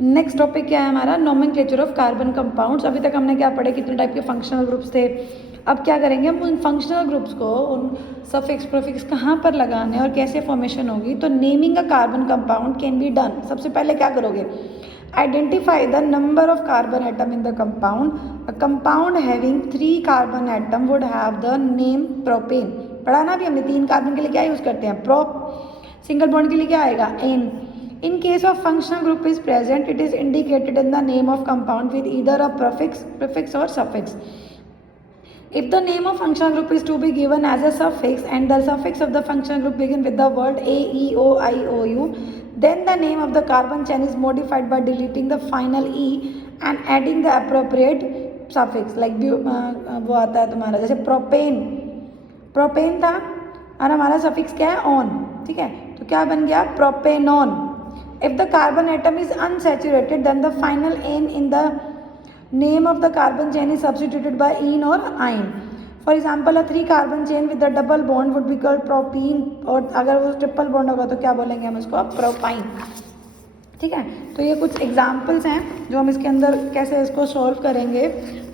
Next topic क्या है हमारा, नोमेनक्लेचर ऑफ कार्बन कंपाउंड्स। अभी तक हमने क्या पढ़े, कितने टाइप के फंक्शनल ग्रुप्स थे। अब क्या करेंगे हम, उन फंक्शनल ग्रुप्स को, उन सफिक्स प्रीफिक्स कहाँ पर लगाने और कैसे फॉर्मेशन होगी। तो naming a carbon compound can be done. सबसे पहले क्या करोगे, identify the number of carbon atom in the compound. A compound having 3 carbon atom would have the name propane. पढ़ा ना अभी हमने, 3 कार्बन के लिए क्या यूज करते हैं, प्रोप। सिंगल बॉन्ड के लिए क्या आएगा, N. In case of functional group is present, it is indicated in the name of compound with either a prefix or suffix. If the name of functional group is to be given as a suffix and the suffix of the functional group begin with the word A, E, O, I, O, U, then the name of the carbon chain is modified by deleting the final E and adding the appropriate suffix. Like वो आता है तुम्हारा जैसे propane, propane था और हमारा suffix क्या है, ऑन, ठीक है, तो क्या बन गया, propanone. If the carbon atom is unsaturated, then the final N in the name of the carbon chain is substituted by ene or ine. For example, a 3 carbon chain with a double bond would be called propene, और अगर वो triple bond होगा तो क्या बोलेंगे हम इसको, propyne. ठीक है, तो ये कुछ एग्जाम्पल्स हैं जो हम इसके अंदर कैसे इसको सॉल्व करेंगे,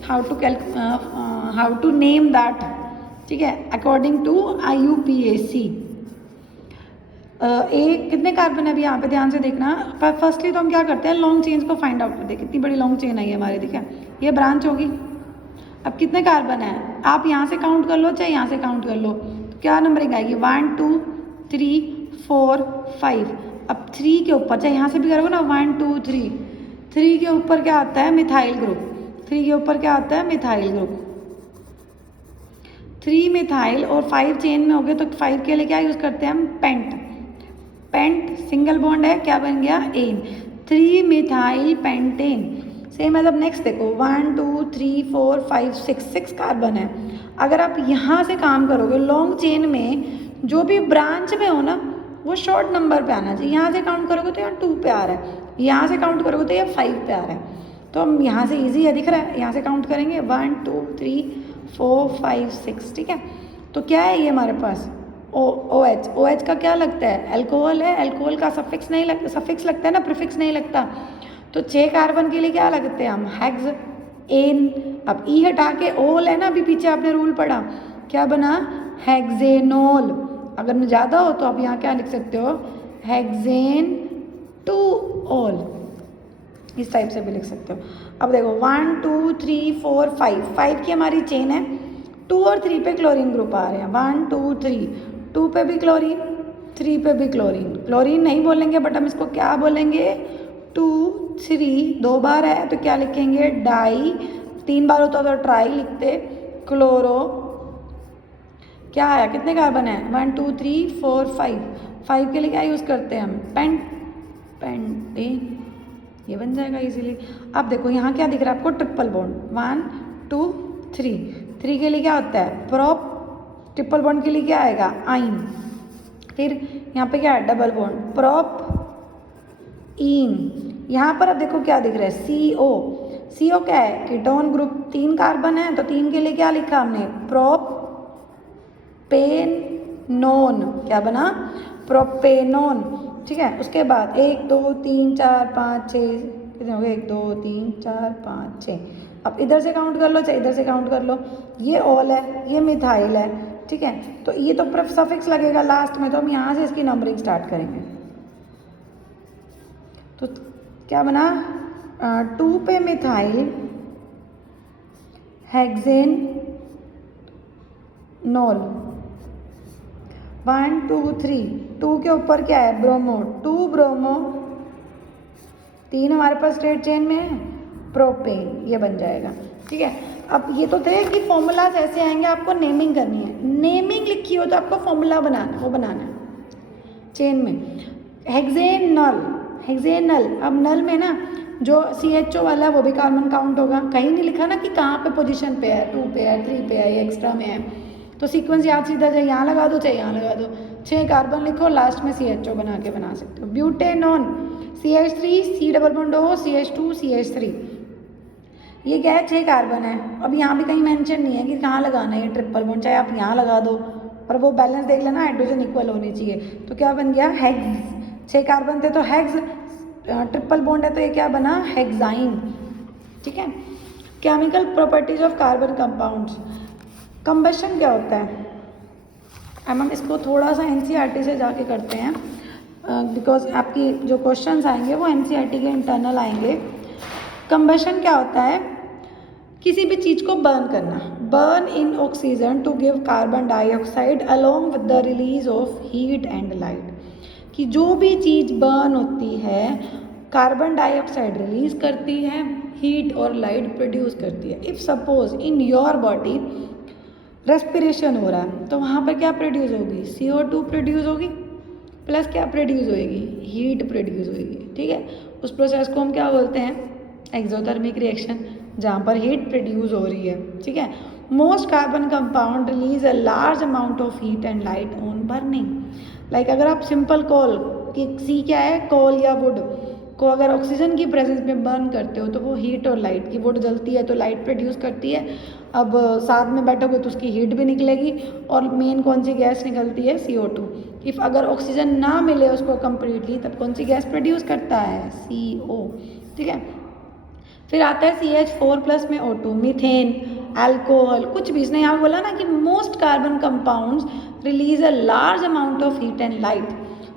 हाउ टू नेम दैट, ठीक है, अकॉर्डिंग टू IUPAC। कितने कार्बन है अभी यहाँ पे ध्यान से देखना। फर्स्टली तो हम क्या करते हैं, लॉन्ग चेन्स को फाइंड आउट करते हैं, कितनी बड़ी लॉन्ग चेन है ये हमारी, ठीक है, ये ब्रांच होगी। अब कितने कार्बन है, आप यहाँ से काउंट कर लो चाहे यहाँ से काउंट कर लो, तो क्या नंबरिंग आएगी, 1 2 3 4 5। अब 3 के ऊपर चाहे यहाँ से भी करोगे ना, 1 2 3, 3 के ऊपर क्या आता है, मिथाइल ग्रुप। 3 के ऊपर क्या आता है, मिथाइल ग्रुप। 3 मिथाइल और 5 चेन में हो गए, तो 5 के लिए क्या यूज़ करते हैं हम, पेंट। पेंट सिंगल बॉन्ड है, क्या बन गया, एन। 3 methyl pentane. सेम है। अब नेक्स्ट देखो, 1 2 3 4 5 6 कार्बन है। अगर आप यहाँ से काम करोगे लॉन्ग चेन में, जो भी ब्रांच में हो ना वो शॉर्ट नंबर पे आना चाहिए। यहाँ से काउंट करोगे तो यहाँ 2 पे आ रहा है, यहाँ से काउंट करोगे तो ये 5 पे आ रहा है। तो हम यहाँ से ईजी है, दिख रहा है, यहाँ से काउंट करेंगे 1 2 3 4 5 6, ठीक है। तो क्या है ये हमारे पास, OH। OH का क्या लगता है, अल्कोहल है। अल्कोहल का सफिक्स नहीं लगता, सफिक्स लगता है ना, प्रीफिक्स नहीं लगता। तो 6 कार्बन के लिए क्या लगते हैं हम, हेक्स, एन। अब ई हटा के ओल है ना, अभी पीछे आपने रूल पढ़ा, क्या बना, हेक्सेनोल। अगर ज़्यादा हो तो आप यहाँ क्या लिख सकते हो, हेक्सेन 2 ओल, इस टाइप से भी लिख सकते हो। अब देखो 1 2 3 4 5 की हमारी चेन है, 2 और 3 पे क्लोरीन ग्रुप आ रहे हैं, 1 2 3, 2 पे भी क्लोरीन, 3 पे भी क्लोरीन। क्लोरीन नहीं बोलेंगे बट हम इसको क्या बोलेंगे, 2 3, 2 बार है तो क्या लिखेंगे, डाई। 3 बार होता तो ट्राई लिखते, क्लोरो। क्या आया, कितने कार्बन है, 1 2 3 4 5 के लिए क्या यूज़ करते हैं हम, पेंटेन, ये बन जाएगा इजीली। अब देखो यहाँ क्या दिख रहा है आपको, ट्रिपल बॉन्ड, 1 2 3 के लिए क्या होता है, प्रोप। ट्रिपल बॉन्ड के लिए क्या आएगा, आइन। फिर यहाँ पे क्या है, डबल बॉन्ड, प्रोप इन। यहाँ पर अब देखो क्या दिख रहा है, CO क्या है, कीटोन ग्रुप। 3 कार्बन है तो 3 के लिए क्या लिखा हमने, प्रोपेनोन। क्या बना, प्रोपेनोन, ठीक है। उसके बाद 1 2 3 4 5 6, कितने हो गए, 1 2 3 4 5 6। अब इधर से काउंट कर लो चाहे इधर से काउंट कर लो, ये ऑल है, ये मिथाइल है, ठीक है। तो ये तो सफिक्स लगेगा लास्ट में, तो हम यहाँ से इसकी नंबरिंग स्टार्ट करेंगे। तो क्या बना, 2 पे मिथाइल हेक्सेन नोल, 1 2 3, 2 के ऊपर क्या है, ब्रोमो, 2 ब्रोमो, 3 हमारे पास स्ट्रेट चेन में है, प्रोपेन, ये बन जाएगा, ठीक है। अब ये तो थे कि फॉर्मूलाज ऐसे आएंगे, आपको नेमिंग करनी है। नेमिंग लिखी हो तो आपको फॉर्मूला बनाना, वो बनाना है चेन में। हेक्सेनल, अब नल में ना जो CHO वाला है वो भी कार्बन काउंट होगा। कहीं नहीं लिखा ना कि कहाँ पे पोजीशन पे है, 2 पे है, 3 पे है, या एक्स्ट्रा में है। तो सीक्वेंस याद सीधा चाहे यहाँ लगा दो चाहे यहाँ लगा दो, 6 कार्बन लिखो, लास्ट में CHO बना के बना सकते हो। Butanone, CH3 C double bond हो, CH2 CH3, ये क्या है, 6 कार्बन है। अब यहाँ भी कहीं मेंशन नहीं है कि कहाँ लगाना है ये ट्रिपल बॉन्ड, चाहे आप यहाँ लगा दो, पर वो बैलेंस देख लेना, हाइड्रोजन इक्वल होनी चाहिए। तो क्या बन गया, हेक्स। 6 कार्बन थे तो हेक्स, ट्रिपल बॉन्ड है तो ये क्या बना, हेक्साइन। ठीक है। Chemical properties of carbon compounds. Combustion क्या होता है, अब हम इसको थोड़ा सा एनसीईआरटी से जाके करते हैं, बिकॉज आपकी जो क्वेश्चंस आएंगे वो एनसीईआरटी के इंटरनल आएंगे। कंबशन क्या होता है, किसी भी चीज़ को बर्न करना, burn in oxygen to give carbon dioxide along with the release of heat and light. कि जो भी चीज़ बर्न होती है कार्बन डाइऑक्साइड रिलीज करती है, हीट और लाइट प्रोड्यूस करती है। If suppose in your body respiration हो रहा है तो वहाँ पर क्या प्रोड्यूस होगी, CO2 प्रोड्यूस होगी, प्लस क्या प्रोड्यूस होएगी, हीट प्रोड्यूस होएगी। ठीक है, उस प्रोसेस को हम क्या बोलते हैं, एक्सोथर्मिक रिएक्शन, जहाँ पर हीट प्रोड्यूस हो रही है। ठीक है। Most carbon compound release a large amount of heat and light on burning. Like अगर आप सिंपल कोल की सी क्या है, कोल या वुड को अगर ऑक्सीजन की प्रेजेंस में बर्न करते हो तो वो हीट और लाइट की, वुड जलती है तो लाइट प्रोड्यूस करती है, अब साथ में बैठोगे तो उसकी हीट भी निकलेगी, और मेन कौन सी गैस निकलती है, CO2। इफ़ अगर ऑक्सीजन ना मिले उसको कम्प्लीटली तब कौन सी गैस प्रोड्यूस करता है, CO। ठीक है। फिर आता है CH4+ में O2, मीथेन, अल्कोहल, कुछ भी। इसने यहाँ बोला ना कि most carbon compounds release a large amount of heat and light,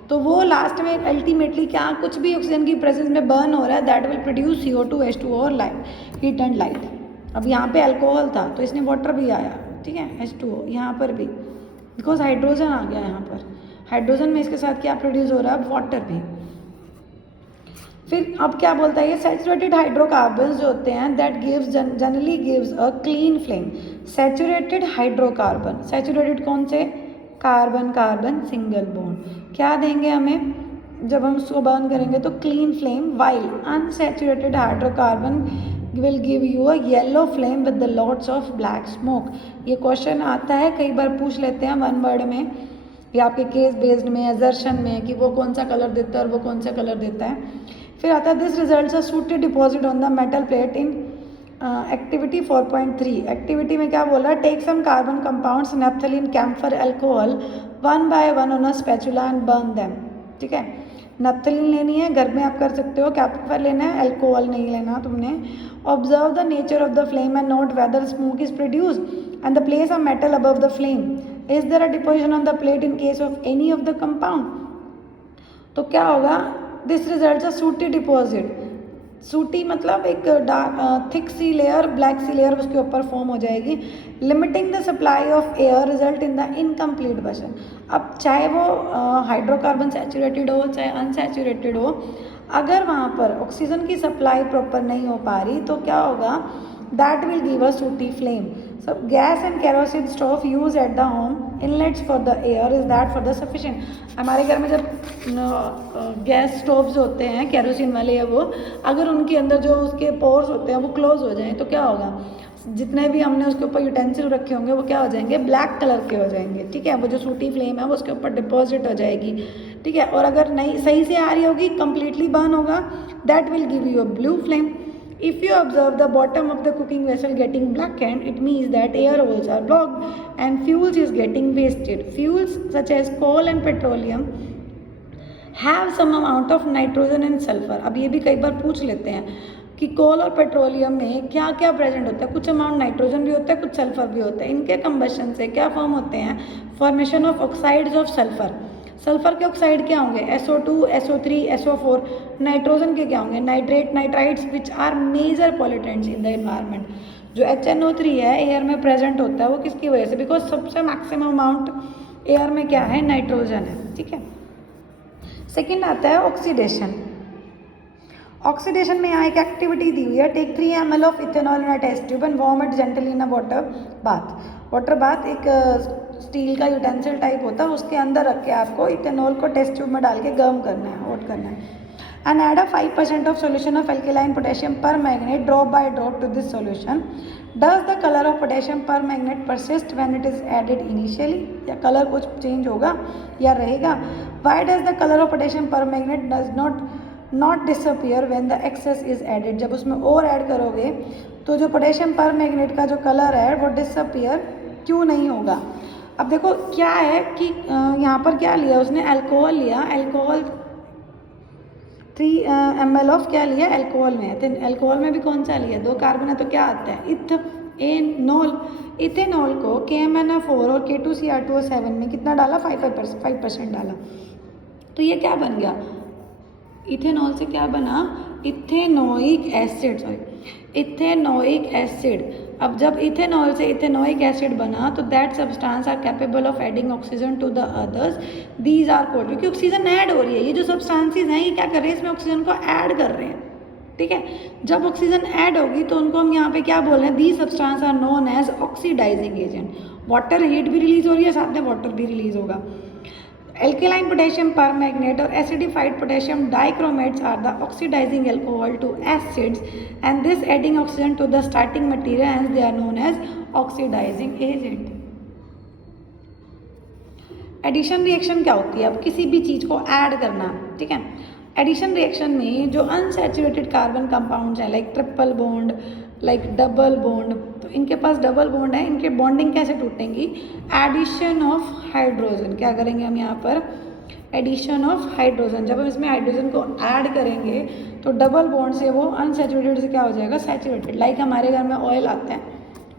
तो वो लास्ट में अल्टीमेटली क्या, कुछ भी ऑक्सीजन की प्रेजेंस में बर्न हो रहा है, that will produce CO2, H2O और लाइट, हीट एंड लाइट। अब यहाँ पे अल्कोहल था तो इसने वाटर भी आया, ठीक है, H2O यहाँ पर भी, बिकॉज हाइड्रोजन आ गया यहाँ पर, हाइड्रोजन में इसके साथ क्या प्रोड्यूस हो रहा है, वाटर भी। फिर अब क्या बोलता है ये, सैचुरेटेड हाइड्रोकार्बन्स जो होते हैं that gives generally gives a clean flame. Saturated hydrocarbon, saturated कौन से, कार्बन कार्बन सिंगल बॉन्ड, क्या देंगे हमें जब हम उसको बर्न करेंगे तो clean flame, while unsaturated hydrocarbon will give you a yellow flame with the lots of black smoke. ये क्वेश्चन आता है, कई बार पूछ लेते हैं वन वर्ड में या आपके केस बेस्ड में, एजर्शन में, कि वो कौन सा कलर देता है और वो कौन सा कलर देता है। फिर आता है this results a sooted deposit on the metal plate in activity 4.3। Activity में क्या बोल रहा है, take some carbon compounds naphthalene, camphor, alcohol, one by one on a spatula and burn them. ठीक है, नैप्थलीन लेनी है, घर में आप कर सकते हो, कैम्फर लेना है, अल्कोहल नहीं लेना तुमने। Observe the nature of the flame and note whether smoke is produce and the place of metal above the flame, is there a deposition on the plate in case of any of the compound. तो क्या होगा, this results अ सूटी deposit. सूटी मतलब एक thick सी layer, black सी layer उसके ऊपर form हो जाएगी। Limiting the supply of air result in the incomplete version. अब चाहे वो हाइड्रोकार्बन सैचुरेटेड हो चाहे अनसैचुरेटेड हो, अगर वहाँ पर ऑक्सीजन की सप्लाई प्रॉपर नहीं हो पा रही तो क्या होगा, दैट विल गिव अ सूटी flame. So gas and kerosene stove used at the home, inlets for the air, is that for the sufficient? हमारे घर में जब गैस स्टोव्स होते हैं केरोसिन वाले या वो, अगर उनके अंदर जो उसके पोर्स होते हैं वो क्लोज हो जाएं तो क्या होगा, जितने भी हमने उसके ऊपर यूटेंसिल रखे होंगे वो क्या हो जाएंगे, ब्लैक कलर के हो जाएंगे। ठीक है, वो जो सूटी फ्लेम है वो उसके ऊपर डिपॉजिट हो जाएगी। ठीक है, और अगर नहीं सही से आ रही होगी, कम्प्लीटली बर्न होगा, that will give you a blue flame. If you observe the bottom of the cooking vessel getting blackened, it means that air holes are blocked and fuels is getting wasted. Fuels such as coal and petroleum have some amount of nitrogen and sulfur. अब ये भी कई बार पूछ लेते हैं कि कोल और petroleum में क्या क्या प्रेजेंट होता है, कुछ अमाउंट नाइट्रोजन भी होता है, कुछ सल्फर भी होता है। इनके कंबशन से क्या फॉर्म होते हैं, formation of oxides of sulphur. Sulphur के ऑक्साइड क्या होंगे, SO2, SO3, SO4। नाइट्रोजन के क्या होंगे, nitrate, nitrides, which are major pollutants in the environment. जो HNO3 है एयर में प्रेजेंट होता है, वो किसकी वजह से, बिकॉज सबसे मैक्सिमम अमाउंट एयर में क्या है, नाइट्रोजन है। ठीक है, सेकेंड आता है ऑक्सीडेशन। ऑक्सीडेशन में यहाँ एक एक्टिविटी दी हुई है, take 3 ml of ethanol in a test tube and warm it gently in a water bath. Water bath एक स्टील का यूटेंसिल टाइप होता है, उसके अंदर रख के आपको इथेनॉल को टेस्ट ट्यूब में डाल के गर्म करना है, हॉट करना है। And add a 5% of solution of alkaline potassium permanganate drop by drop to this solution. Does the colour of potassium permanganate persist when it is added initially, या colour कुछ change होगा या रहेगा। Why does the colour of potassium permanganate does not disappear when the excess is added. जब उसमें और add करोगे तो जो पोटेशियम पर मैग्नेट का जो कलर है वो डिसअपियर क्यों नहीं होगा। अब देखो क्या है कि यहाँ पर क्या लिया उसने, अल्कोहल लिया, अल्कोहल 3 ml ऑफ क्या लिया, अल्कोहल में। तो अल्कोहल में भी कौन सा लिया, 2 कार्बन है, तो क्या आता है, इथेनॉल। इथेनॉल को KMnO4 और K2Cr2O7 में कितना डाला, 5% डाला। तो ये क्या बन गया, इथेनॉल से क्या बना, इथेनोइक एसिड, इथेनोइक एसिड। अब जब इथेनॉल से इथेनोइक एसिड बना तो that substance are capable of adding oxygen to the others, these are called, क्योंकि ऑक्सीजन ऐड हो रही है, ये जो सब्सटेंसेस हैं ये क्या कर रहे हैं, इसमें ऑक्सीजन को ऐड कर रहे हैं, ठीक है। जब ऑक्सीजन ऐड होगी तो उनको हम यहाँ पे क्या बोल रहे हैं, these substance are known as oxidising agent. Water heat भी रिलीज हो रही है, साथ में वाटर भी रिलीज होगा। Alkaline potassium permanganate or acidified potassium dichromates are the oxidizing alcohol to acids, and this adding oxygen to the starting material, hence they are known as oxidizing agent. Addition reaction क्या होती है, अब किसी भी चीज़ को add करना, ठीक है। एडिशन रिएक्शन में जो अनसैचुरेटेड कार्बन कंपाउंड्स हैं, like triple bond, like double bond, तो इनके पास डबल बॉन्ड है, इनके बॉन्डिंग कैसे टूटेंगी, एडिशन ऑफ हाइड्रोजन। क्या करेंगे हम यहाँ पर, एडिशन ऑफ हाइड्रोजन। जब हम इसमें हाइड्रोजन को ऐड करेंगे तो डबल बॉन्ड से वो अनसैचुरेटेड से क्या हो जाएगा, सैचुरेटेड। लाइक हमारे घर में ऑयल आता है,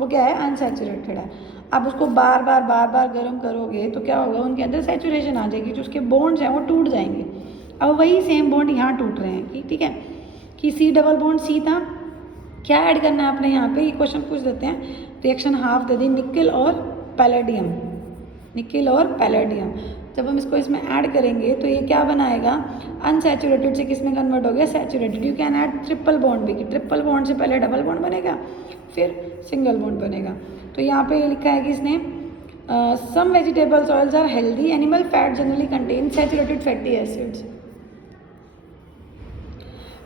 वो क्या है, अनसैचुरेटेड है। आप उसको बार बार गर्म करोगे तो क्या होगा, उनके अंदर सैचुरेशन आ जाएगी, जो उसके बॉन्ड्स हैं वो टूट जाएंगे। अब वही सेम बॉन्ड यहाँ टूट रहे हैं, ठीक है, कि C डबल बॉन्ड C था, क्या ऐड करना है आपने यहाँ पे, ये क्वेश्चन पूछ देते हैं। रिएक्शन हाफ दे दी, निकल और पैलेडियम, निकल और पैलेडियम। जब हम इसको इसमें ऐड करेंगे तो ये क्या बनाएगा, अनसैचुरेटेड से किस में कन्वर्ट हो गया, saturated. You can add triple bond भी, कि ट्रिपल बॉन्ड से पहले डबल बॉन्ड बनेगा, फिर सिंगल बॉन्ड बनेगा। तो यहाँ पे लिखा है कि इसने some vegetables oils are healthy, animal fat generally contain saturated fatty acids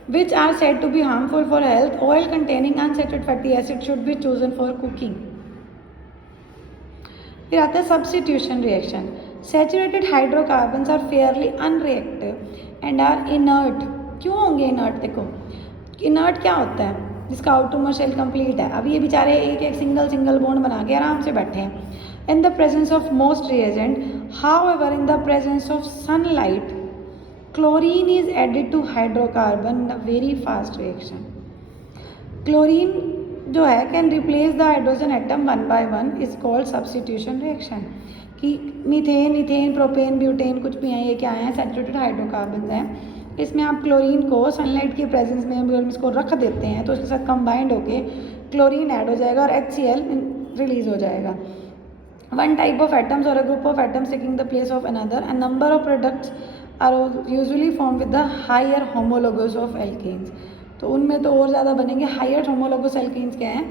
which are said to be harmful for health. Oil containing unsaturated fatty acid should be chosen for cooking. फिर आता है substitution reaction. Saturated hydrocarbons are fairly unreactive and are inert. क्यों होंगे inert, देखो inert क्या होता है, जिसका आउटरमोस्ट शेल कंप्लीट है। अब ये बेचारे एक सिंगल बॉन्ड बना के आराम से बैठे हैं। In the presence of most reagent, however, in the presence of sunlight, chlorine is added to hydrocarbon in a very fast reaction. Chlorine जो है can replace the hydrogen atom 1 by 1 is called substitution reaction. कि methane, ethane, propane, butane कुछ भी हैं, ये क्या हैं, saturated hydrocarbon हैं। इसमें आप क्लोरीन को सनलाइट की प्रेजेंस में अगर इसको रख देते हैं तो उसके साथ कंबाइंड होके क्लोरीन ऐड हो जाएगा और HCl रिलीज हो जाएगा। One type of atoms or a group of atoms taking the place of another, a number of products are usually formed with the higher homologous of alkanes. तो उनमें तो और ज़्यादा बनेंगे। हायर होमोलोगस एल्केन्स क्या हैं,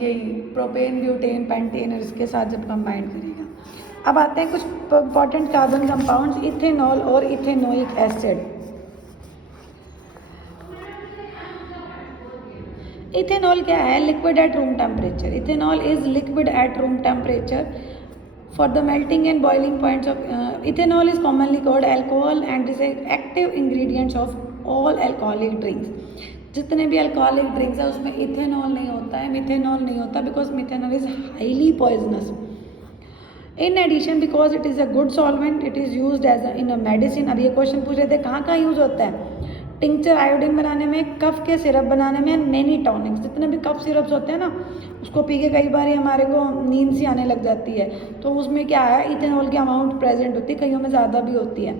यही प्रोपेन, ब्यूटेन, पेंटेन, और इसके साथ जब कंबाइन करेगा। अब आते हैं कुछ इंपॉर्टेंट कार्बन कंपाउंड्स, इथेनॉल और इथेनोइक एसिड। इथेनॉल क्या है, liquid at room temperature. Ethanol is liquid at room temperature for the melting and boiling points of ethanol is commonly called alcohol and is an active ingredients of all alcoholic drinks. जितने भी alcoholic drinks है उसमें ethanol नहीं होता है, methanol नहीं होता, because methanol is highly poisonous. In addition, because it is a good solvent, it is used as in a medicine. अब ये क्वेश्चन पूछ रहे थे कहाँ कहाँ यूज़ होता है, टिंक्चर आयोडीन बनाने में, कफ के सिरप बनाने में, मेनी टॉनिक्स। जितने भी कफ सिरप्स होते हैं ना, उसको पी के कई बार हमारे को नींद सी आने लग जाती है, तो उसमें क्या है, इथेनॉल की अमाउंट प्रेजेंट होती है, कईयों में ज़्यादा भी होती है।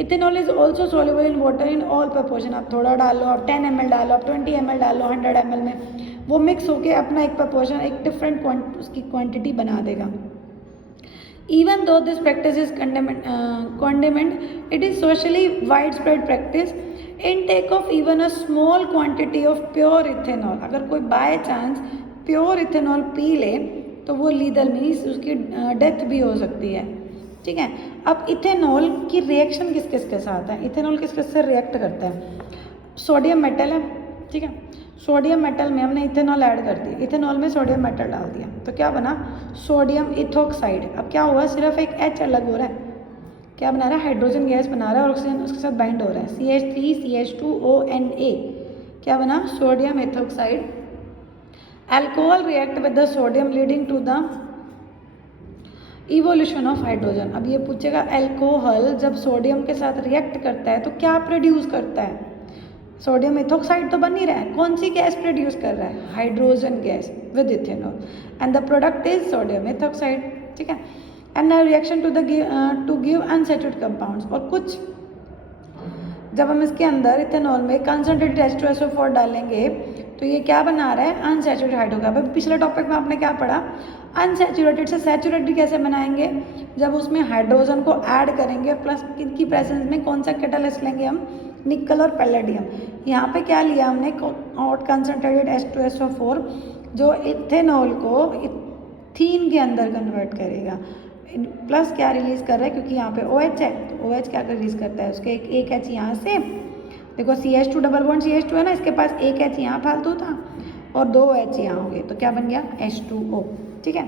Ethanol is also soluble in water in all proportion. आप थोड़ा डालो, आप 10 ml डालो, आप 20 ml डालो, 100 ml में, वो मिक्स होकर अपना एक प्रपोर्शन, एक डिफरेंट उसकी क्वान्टिटी बना देगा। Even though this practice is condemned, it is socially widespread practice. Intake of even a small quantity of pure ethanol, अगर कोई by chance pure ethanol P ले तो वो लीदल मीन्स उसकी डेथ भी हो सकती है, ठीक है। अब इथेनॉल की रिएक्शन किस किस के साथ है, इथेनॉल किस किस से रिएक्ट करता है, सोडियम मेटल है, ठीक है। सोडियम मेटल में हमने इथेनॉल ऐड कर दिया, इथेनॉल में सोडियम मेटल डाल दिया, तो क्या बना, सोडियम इथोक्साइड। अब क्या हुआ, सिर्फ एक H अलग हो रहा है, क्या बना रहा है, हाइड्रोजन गैस बना रहा है और ऑक्सीजन उसके साथ बाइंड हो रहा है, CH3 CH2ONA, क्या बना, sodium ethoxide. Alcohol react with the sodium leading to the evolution of hydrogen. अब ये पूछेगा अल्कोहल जब सोडियम के साथ रिएक्ट करता है तो क्या प्रोड्यूस करता है? सोडियम इथोक्साइड तो बन ही रहा है, कौन सी गैस प्रोड्यूस कर रहा है? Hydrogen gas with ethanol, and the product is sodium ethoxide. ठीक है, and reaction to give unsaturated compounds. और कुछ जब हम इसके अंदर इथेनॉल में कंसनट्रेटेड H2SO4 डालेंगे तो ये क्या बना रहा है? Unsaturated hydrocarbon. अभी पिछले टॉपिक में आपने क्या पढ़ा? अनसैचुरेटेड से सैचुरेटेड कैसे बनाएंगे? जब उसमें हाइड्रोजन को ऐड करेंगे प्लस किनकी प्रेजेंस में, कौन सा कैटालिस्ट लेंगे हम? निकल और पैलेडियम। यहाँ पे क्या लिया हमने? हॉट कंसनट्रेटेड H2SO4 जो इथेनॉल को इथीन के अंदर कन्वर्ट करेगा, प्लस क्या रिलीज कर रहा है, क्योंकि यहाँ पे OH है तो OH क्या रिलीज करता है? उसके एक H यहाँ से, देखो CH2 डबल बॉन्ड CH2 है ना, इसके पास एक H यहाँ फालतू था और 2 H यहाँ हो गए, तो क्या बन गया? H2O। ठीक है,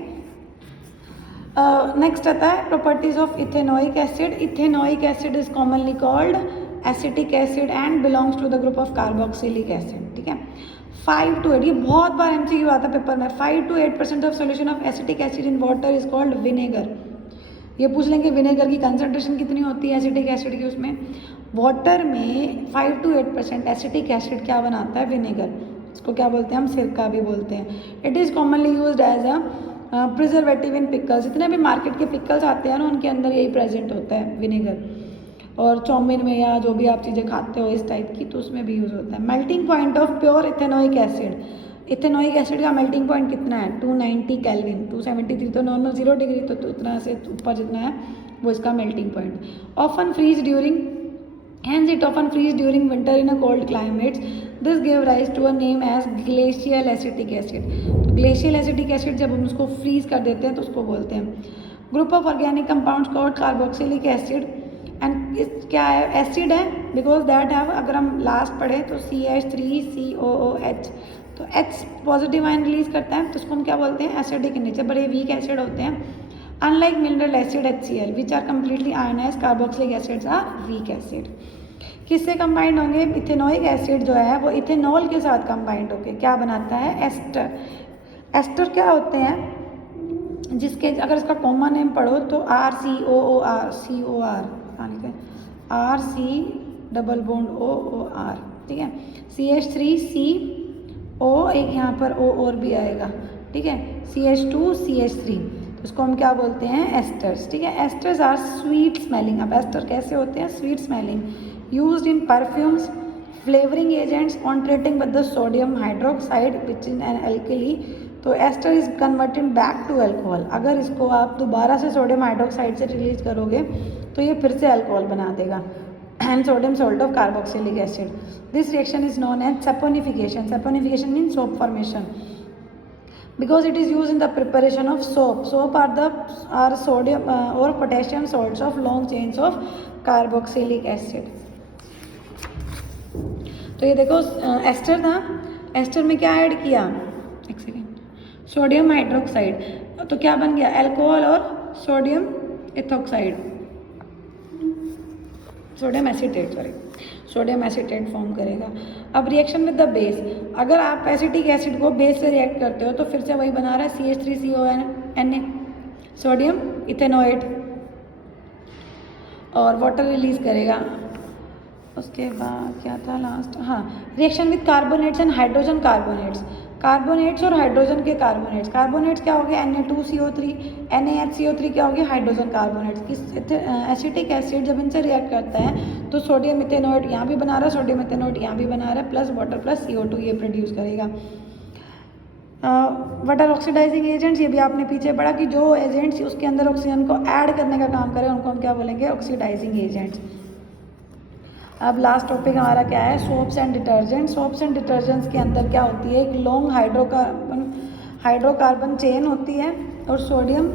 नेक्स्ट आता है properties of ethanoic acid. Ethanoic acid is commonly called acetic acid and belongs to the group of carboxylic acid. ठीक है, 5 to 8, ये बहुत बार MCQ आता है पेपर में, 5 to 8% of solution of acetic acid in water is called vinegar. ये पूछ लेंगे विनेगर की कंसंट्रेशन कितनी होती है एसिटिक एसिड की? उसमें वाटर में 5 to 8% एसिटिक एसिड क्या बनाता है? विनेगर। इसको क्या बोलते हैं हम? सिरका भी बोलते हैं। It is commonly used as a preservative in pickles. जितने भी मार्केट के पिकल्स आते हैं ना, उनके अंदर यही प्रेजेंट होता है विनेगर, और चाउमीन में या जो भी आप चीज़ें खाते हो इस टाइप की, तो उसमें भी यूज़ होता है। Melting point of pure ethanoic acid. Ethanoic acid का मेल्टिंग पॉइंट कितना है? 290 केल्विन। 273 तो नॉर्मल 0 डिग्री, तो उतना से ऊपर जितना है वो इसका melting point. Often freeze during, hence it often freeze during winter in a cold climates. This gave rise to a name as glacial acetic acid. तो glacial acetic acid जब हम उसको फ्रीज कर देते हैं तो उसको बोलते हैं group of organic compounds called carboxylic acid. And इस क्या है? एसिड है, बिकॉज दैट हैव, अगर हम लास्ट पढ़े तो CH3COOH, तो H पॉजिटिव आयन रिलीज करता है, तो उसको हम क्या बोलते हैं? एसिडिक नेचर, बड़े वीक एसिड होते हैं। Unlike mineral acid HCl, which are completely ionized, carboxylic acids are weak acid. किससे कंबाइंड होंगे? इथेनोइक एसिड जो है वो इथेनॉल के साथ कंबाइंड होके क्या बनाता है? एस्टर। एस्टर क्या होते हैं? जिसके अगर इसका कॉमन नेम पढ़ो तो RCOOR, RC double bond OOR। ठीक है, CH3CO, एक यहाँ पर O और भी आएगा। ठीक है, CH2 CH3, उसको हम क्या बोलते हैं? एस्टर्स। ठीक है, एस्टर्स आर स्वीट स्मेलिंग। अब एस्टर कैसे होते हैं? Sweet smelling, used in perfumes, flavouring agents, on treating with the sodium hydroxide which is an alkali. तो ester is converted back to alcohol. अगर इसको आप दोबारा से सोडियम हाइड्रोक्साइड से रिलीज करोगे तो ये फिर से अल्कोहल बना देगा, and sodium salt of carboxylic acid. This reaction is known as saponification. Saponification mean soap formation, because it is used in the preparation of soap. Soap are sodium or potassium salts of long chains of carboxylic acid. तो ये देखो ester था, ester में क्या add किया? एक second, sodium hydroxide, तो क्या बन गया? अल्कोहल और sodium ethoxide, sodium acetate, sorry sodium acetate form करेगा। अब रिएक्शन विद द बेस, अगर आप एसिटिक एसिड को बेस से रिएक्ट करते हो तो फिर से वही बना रहा है CH3CONA, सोडियम इथेनोएट, और वाटर रिलीज करेगा। उसके बाद क्या था लास्ट? हाँ, reaction with carbonates and hydrogen carbonates. Carbonates और हाइड्रोजन के कार्बोनेट्स, कार्बोनेट्स क्या हो गए? Na2CO3, NaHCO3 क्या हो गया? Hydrogen carbonates. किस एसिटिक एसिड जब इनसे रिएक्ट करता है तो सोडियम इथेनोएट यहाँ भी बना रहा है, सोडियम इथेनोएट यहाँ भी बना रहा है, प्लस वाटर प्लस CO2 ये प्रोड्यूस करेगा। वाटर ऑक्सीडाइजिंग एजेंट्स, ये भी आपने पीछे पढ़ा कि जो एजेंट्स उसके अंदर ऑक्सीजन को ऐड करने का काम करें उनको हम क्या बोलेंगे? Oxidising agents. अब लास्ट टॉपिक हमारा क्या है? Soaps and detergent. Soaps and detergents के अंदर क्या होती है? एक लॉन्ग हाइड्रोकार्बन चेन होती है और सोडियम